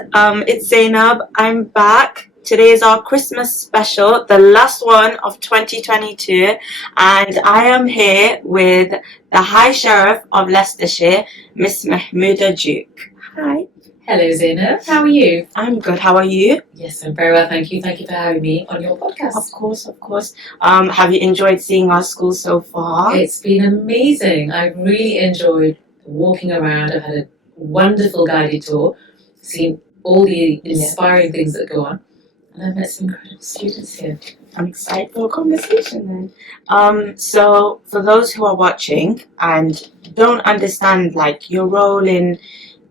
It's Zainab. I'm back. Today is our Christmas special, the last one of 2022, and I am here with the High Sheriff of Leicestershire, Ms Mehmooda Duke. Hi. Hello Zainab, how are you? I'm good. How are you? Yes, I'm very well, thank you. Thank you for having me on your podcast. Of course. Have you enjoyed seeing our school so far? It's been amazing. I've really enjoyed walking around. I've had a wonderful guided tour, seen all the inspiring things that go on, and I've met some incredible students here. I'm excited for a conversation then. So for those who are watching and don't understand like your role in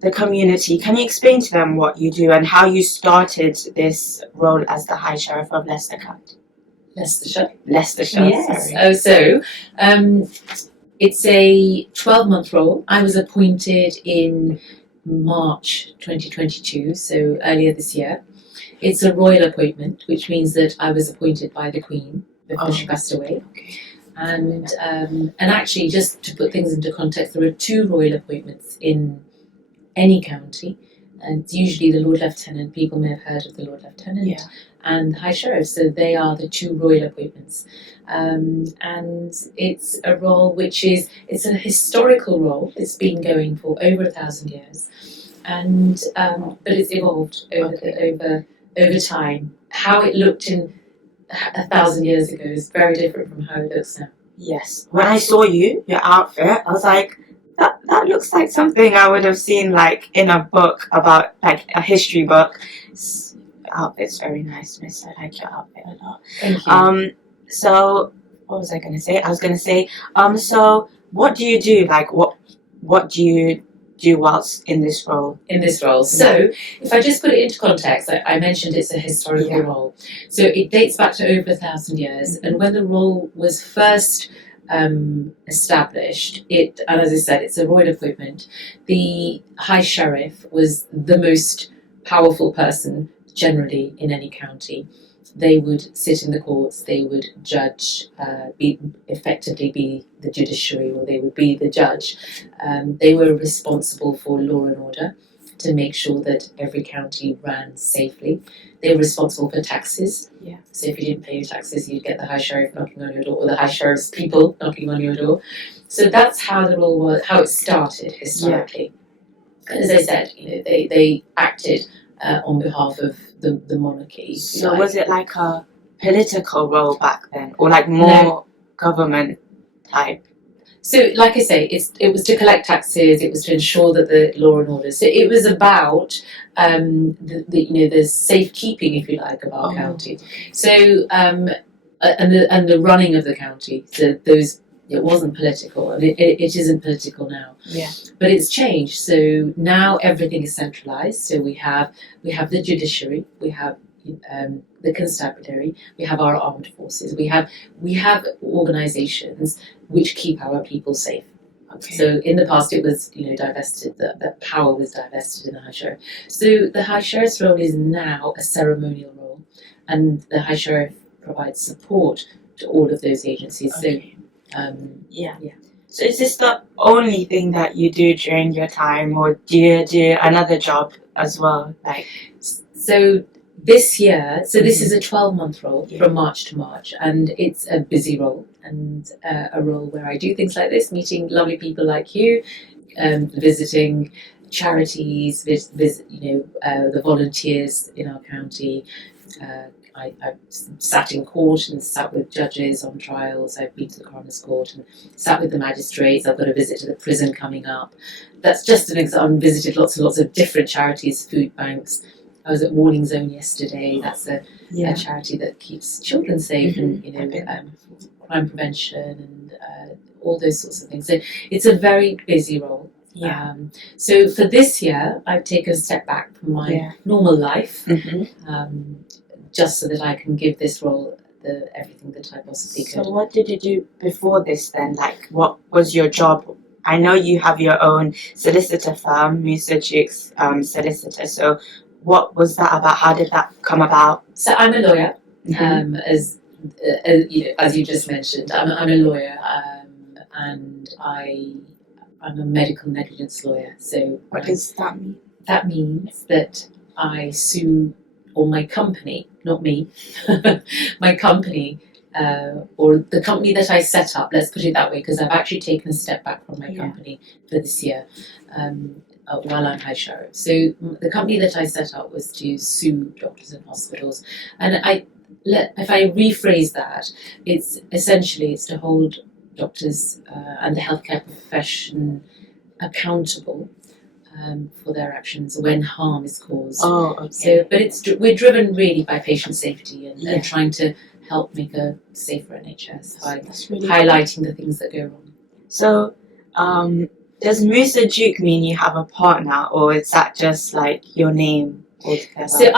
the community, can you explain to them what you do and how you started this role as the High Sheriff of Leicestershire? Leicestershire. Yes. Sorry. So it's a 12-month role. I was appointed in March 2022, so earlier this year. It's a royal appointment, which means that I was appointed by the Queen before she passed away. Okay. And actually, just to put things into context, there are 2 royal appointments in any county, and it's usually the Lord Lieutenant. People may have heard of the Lord Lieutenant and the High Sheriff, so they are the 2 royal appointments. And it's a role it's a historical role. It's been going for over 1,000 years, and but it's evolved over time. How it looked in 1,000 years ago is very different from how it looks now. Yes. When I saw your outfit, I was like, that looks like something I would have seen like in a book about like a history book. Your outfit's very nice, Miss. I like your outfit a lot. Thank you. So what was I gonna say? I was gonna say, so what do you do? Like what do you do whilst in this role? So if I just put it into context, I mentioned it's a historical role. So it dates back to over 1,000 years, and when the role was first established, and as I said, it's a royal appointment. The High Sheriff was the most powerful person generally in any county. They would sit in the courts, they would judge, effectively be the judiciary, or they would be the judge. They were responsible for law and order, to make sure that every county ran safely. They were responsible for taxes. Yeah. So if you didn't pay your taxes, you'd get the High Sheriff knocking on your door, or the High Sheriff's people knocking on your door. So that's how the role was, how it started historically. And as I said, they acted on behalf of the monarchy. So was it like a political role back then, or like more government type? So, like I say, it was to collect taxes. It was to ensure that the law and order. So it was about the safekeeping, if you like, of our county. So and the running of the county. So it wasn't political, and it isn't political now. Yeah. But it's changed. So now everything is centralised. So we have the judiciary. We have the constabulary, we have our armed forces, we have organisations which keep our people safe. Okay. So in the past it was divested, that power was divested in the High Sheriff. So the High Sheriff's role is now a ceremonial role, and the High Sheriff provides support to all of those agencies. Okay. So So is this the only thing that you do during your time, or do you do another job as well? So this year, this is a 12-month role from March to March, and it's a busy role, and a role where I do things like this, meeting lovely people like you, visiting charities, the volunteers in our county. I've sat in court and sat with judges on trials. I've been to the coroner's court and sat with the magistrates. I've got a visit to the prison coming up. That's just an example. I've visited lots and lots of different charities, food banks. I was at Warning Zone yesterday. That's a charity that keeps children safe, and crime prevention and all those sorts of things. So it's a very busy role. Yeah. So for this year, I've taken a step back from my normal life, just so that I can give this role everything that I possibly could. So what did you do before this then? Like, what was your job? I know you have your own solicitor firm, Ms Duke's solicitor. So what was that about? How did that come about? So I'm a lawyer, as you just mentioned. I'm a lawyer, and I'm a medical negligence lawyer. So what does that mean? That means that I sue, or my company, not me, my company, or the company that I set up, let's put it that way, because I've actually taken a step back from my company for this year while I'm High Sheriff. So the company that I set up was to sue doctors and hospitals. And if I rephrase that, it's to hold doctors and the healthcare profession accountable for their actions when harm is caused. Oh, okay. So, but we're driven really by patient safety and trying to help make a safer NHS by really highlighting the things that go wrong. So, does Mehmooda Duke mean you have a partner, or is that just like your name altogether? So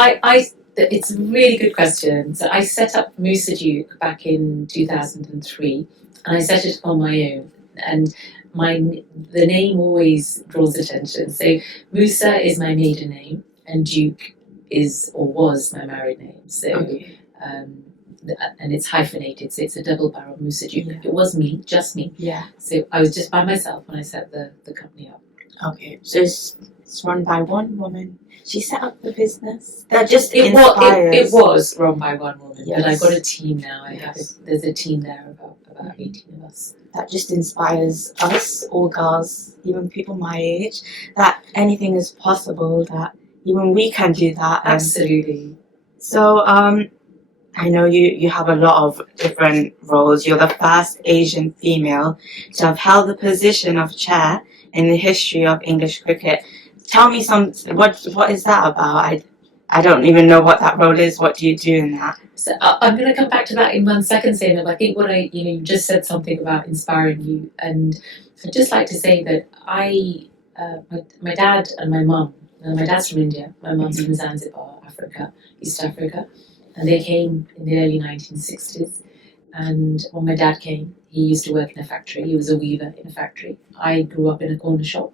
it's a really good question. So I set up Mehmooda Duke back in 2003, and I set it on my own. And the name always draws attention. So Musa is my maiden name, and Duke is or was my married name. So and it's hyphenated, so it's a double barrel Mehmooda Duke. Yeah. It was me, just me. Yeah. So I was just by myself when I set the company up. Okay. So it's run by one woman. She set up the business. That just inspires. It was run by one woman, yes. But I've got a team now. There's a team there of about 18 of us. That just inspires us, all girls, even people my age, that anything is possible, that even we can do that. Absolutely. So, I know you have a lot of different roles. You're the first Asian female to have held the position of chair in the history of English cricket. Tell me what is that about? I don't even know what that role is. What do you do in that? So I'm going to come back to that in 1 second, Zainab. I think you just said something about inspiring you, and I'd just like to say that my dad and my mum. My dad's from India. My mum's from Zanzibar, Africa, East Africa, and they came in the early 1960s. And when my dad came, he used to work in a factory. He was a weaver in a factory. I grew up in a corner shop.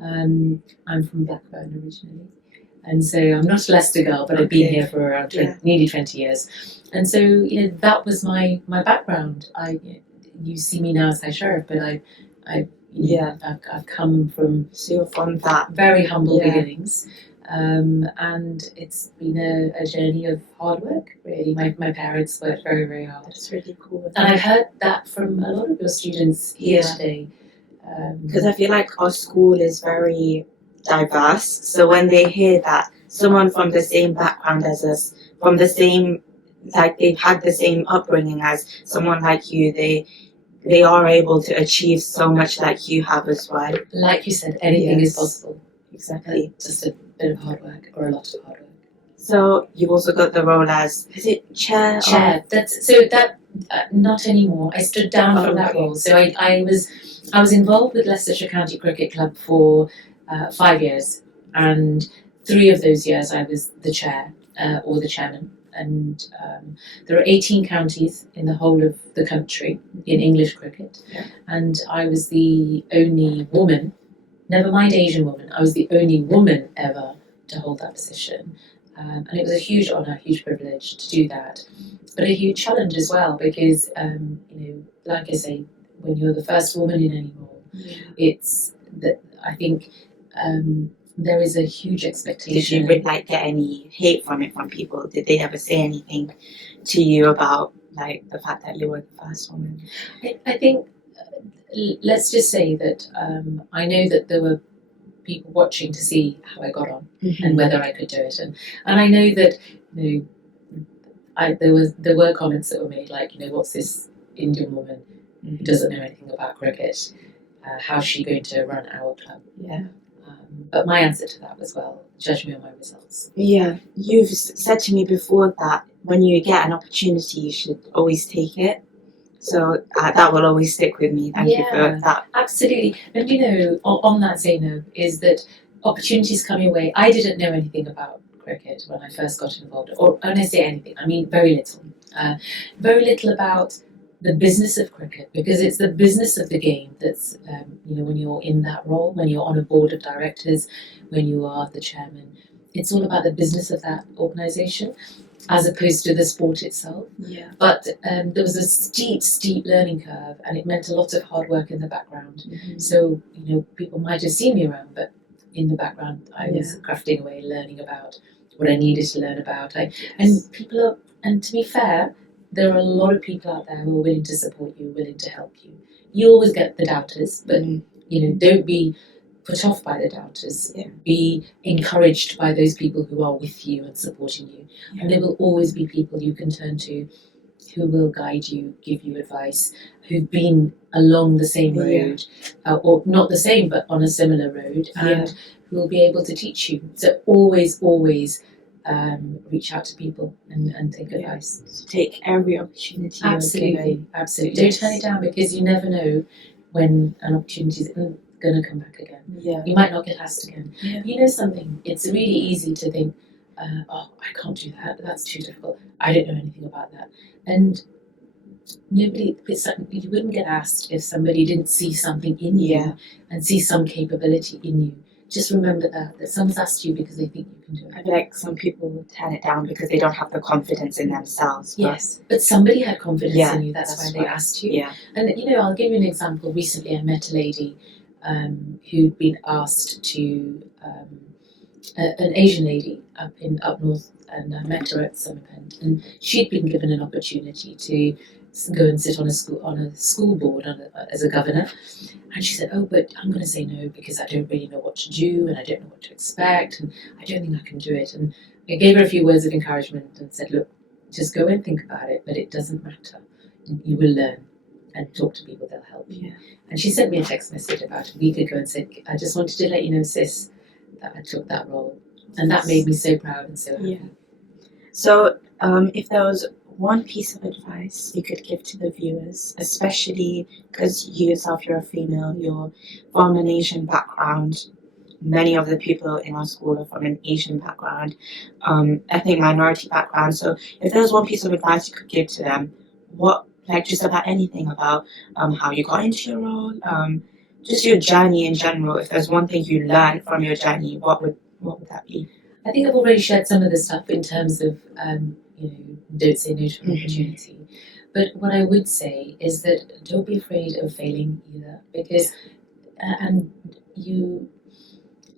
I'm from Blackburn originally. And so I'm not a Leicester girl, but I've been here for around nearly 20 years. And so, that was my background. You see me now as High Sheriff, but I've come from that very humble beginnings. And it's been a journey of hard work, really. My parents worked very, very hard. That's really cool. And I heard that from a lot of your students here today. Because I feel like our school is very diverse, so when they hear that someone from the same background as us, from the same, like they've had the same upbringing as someone like you, they are able to achieve so much like you have as well. Like you said, anything is possible. Exactly. Just a bit of hard work, or a lot of hard work. So you've also got the role as, is it chair? Chair. Not anymore. I stood down from that role. So I was involved with Leicestershire County Cricket Club for 5 years, and 3 of those years I was the chair or the chairman. And there are 18 counties in the whole of the country in English cricket, and I was the only woman, never mind Asian woman, I was the only woman ever to hold that position. And it was a huge honour, huge privilege to do that, but a huge challenge as well, because like I say, when you're the first woman in any role, it's that I think there is a huge expectation. Did you get any hate from people? Did they ever say anything to you about the fact that you were the first woman? I think let's just say that I know that there were people watching to see how I got on and whether I could do it, and I know that there were comments that were made what's this Indian woman who doesn't know anything about cricket? How's she going to run our club? Yeah. But my answer to that was, judge me on my results. Yeah, you've said to me before that when you get an opportunity, you should always take it. So that will always stick with me. Thank you for that. Absolutely. And on that, Zainab, is that opportunities come your way. I didn't know anything about cricket when I first got involved, or when I say anything, I mean very little. Very little about the business of cricket, because it's the business of the game that's, when you're in that role, when you're on a board of directors, when you are the chairman, it's all about the business of that organisation, as opposed to the sport itself. Yeah. But there was a steep learning curve, and it meant a lot of hard work in the background. So, people might have seen me around, but in the background. I was crafting away, learning about what I needed to learn about. And to be fair, there are a lot of people out there who are willing to support you, willing to help you. You always get the doubters, but don't be put off by the doubters. Be encouraged by those people who are with you and supporting you. And there will always be people you can turn to who will guide you, give you advice, who've been along the same road, or not the same, but on a similar road, and who will be able to teach you. So always reach out to people and take advice. So take every opportunity. Absolutely. Don't turn it down, because you never know when an opportunity is going to come back again. You might not get asked again. You know something, it's really easy to think, I can't do that, that's too difficult, I don't know anything about that. And you wouldn't get asked if somebody didn't see something in you and see some capability in you. Just remember that someone's asked you because they think you can do it. I feel like some people will turn it down because they don't have the confidence in themselves. Yes, but somebody had confidence in you, that's why they asked you. And I'll give you an example. Recently I met a lady who'd been asked to, an Asian lady up north, and I met her at some event, and she'd been given an opportunity to go and sit on a school board as a governor, and she said, "Oh, but I'm going to say no because I don't really know what to do, and I don't know what to expect, and I don't think I can do it." And I gave her a few words of encouragement and said, "Look, just go and think about it, but it doesn't matter. You will learn, and talk to people; they'll help you." And she sent me a text message about a week ago and said, "I just wanted to let you know, sis, that I took that role," and that made me so proud and so happy. So, if there was one piece of advice you could give to the viewers, especially because you yourself, you're a female, you're from an Asian background, many of the people in our school are from an Asian background, ethnic minority background, so if there was one piece of advice you could give to them, just about anything, about how you got into your role, just your journey in general, if there's one thing you learned from your journey, what would that be? I think I've already shared some of the stuff in terms of, don't say no to an opportunity. But what I would say is that don't be afraid of failing either, because, and you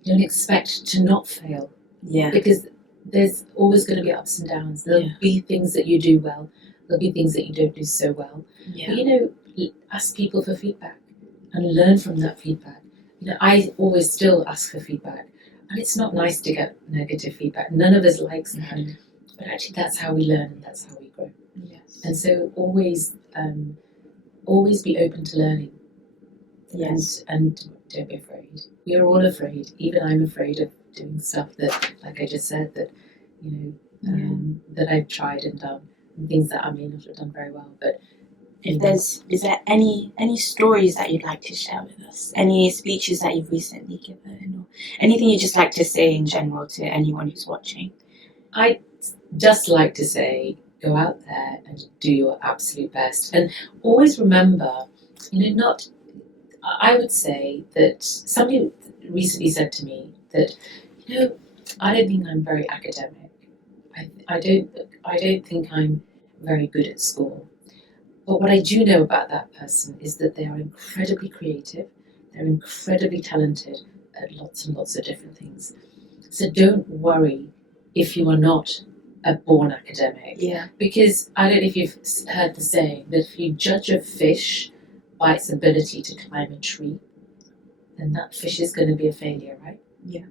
don't expect to not fail. Because there's always going to be ups and downs. There'll be things that you do well. There'll be things that you don't do so well. But, ask people for feedback and learn from that feedback. I always still ask for feedback. And it's not nice to get negative feedback. None of us likes that. But actually that's how we learn and that's how we grow. And so always be open to learning. And don't be afraid. We are all afraid. Even I'm afraid of doing stuff that, like I just said, that that I've tried and done, and things that I may not have done very well. But is there any stories that you'd like to share with us? Any speeches that you've recently given, or anything you'd just like to say in general to anyone who's watching? I'd just like to say, go out there and do your absolute best, and always remember, I would say that somebody recently said to me that, I don't think I'm very academic. I don't think I'm very good at school. But what I do know about that person is that they are incredibly creative, they're incredibly talented at lots and lots of different things. So don't worry if you are not a born academic. Because I don't know if you've heard the saying that if you judge a fish by its ability to climb a tree, then that fish is going to be a failure, right?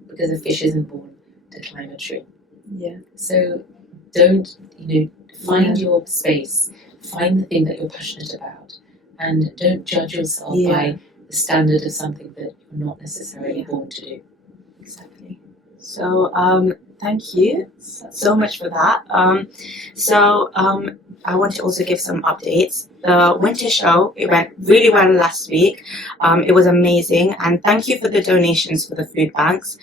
Because a fish isn't born to climb a tree. So don't, find your space. Find the thing that you're passionate about, and don't judge yourself by the standard of something that you're not necessarily born to do. Exactly. So, thank you so much for that. I want to also give some updates. The winter show, it went really well last week. It was amazing, and thank you for the donations for the food banks.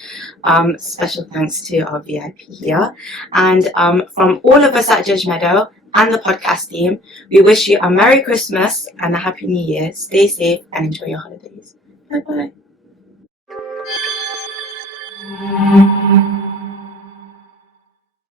Special thanks to our VIP here. And from all of us at Judgemeadow and the podcast team, we wish you a Merry Christmas and a Happy New Year. Stay safe and enjoy your holidays. Bye bye.